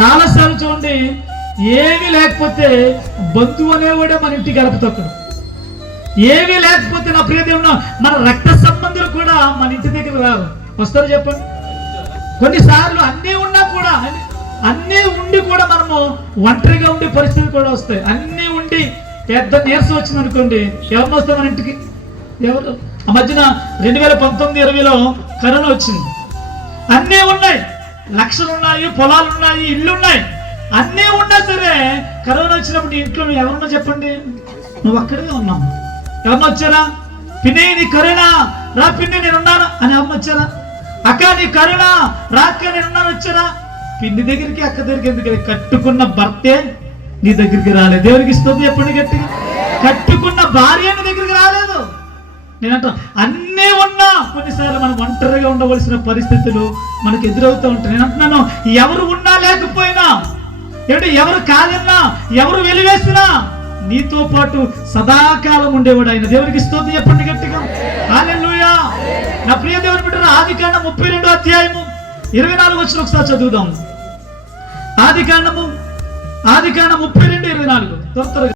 చాలాసార్లు చూడండి ఏమీ లేకపోతే బంధువు అనేవాడే మన ఇంటికి గడపతొక్కడు ఏమీ లేకపోతే నా ప్రియదేవుడు మన రక్త సంబంధులు కూడా మన ఇంటి దగ్గర రారు. వస్తారు చెప్పండి. కొన్నిసార్లు అన్నీ ఉన్నా కూడా అన్నీ ఉండి కూడా మనము ఒంటరిగా ఉండే పరిస్థితులు కూడా వస్తాయి. అన్నీ ఉండి పెద్ద నీరసం వచ్చింది అనుకోండి ఎవరిని వస్తాం మన ఇంటికి? ఎవరు? ఆ మధ్యన రెండు వేల పంతొమ్మిది ఇరవైలో కరోనా వచ్చింది. అన్నీ ఉన్నాయి. లక్షలు ఉన్నాయి పొలాలు ఉన్నాయి ఇల్లు ఉన్నాయి అన్నీ ఉన్నా సరే కరోనా వచ్చినప్పుడు నీ ఇంట్లో నువ్వు ఎవరన్నా చెప్పండి. నువ్వు అక్కడే ఉన్నావు. ఎవరన్నా వచ్చారా? పిన్ని నీ కరోనా. రా పిన్ని నేను ఉన్నాను అని ఎవరన్నా వచ్చారా? అక్క నీ కరోనా. రా అక్క నేను ఉన్నాను వచ్చారా? పిన్ని దగ్గరికి అక్క దగ్గరికి ఎందుకు కట్టుకున్న భర్తే నీ దగ్గరికి రాలేదు. దేవునికి ఇస్తుంది ఎప్పటి గట్టిగా. కట్టుకున్న భార్య నీ దగ్గరికి రాలేదు. నేనంటా అన్నీ కొన్నిసార్లు మనం ఒంటరిగా ఉండవలసిన పరిస్థితులు మనకు ఎదురవుతూ ఉంటాయి. నేను అంటున్నాను ఎవరు ఉన్నా లేకపోయినా ఏంటి ఎవరు కాదన్నా ఎవరు వెలివేసినా నీతో పాటు సదాకాలం ఉండేవాడు ఆయన. దేవునికి ఇస్తుంది చెప్పండి గట్టిగా. హల్లెలూయా. నా ప్రియ దేవుని బిడ్డ ఆది కాండం ముప్పై రెండు అధ్యాయము ఇరవై నాలుగు వచ్చిన ఒకసారి చదువుదాం ఆది కాండము ఆది కాండం ముప్పై రెండు ఇరవై నాలుగు. త్వర త్వరగా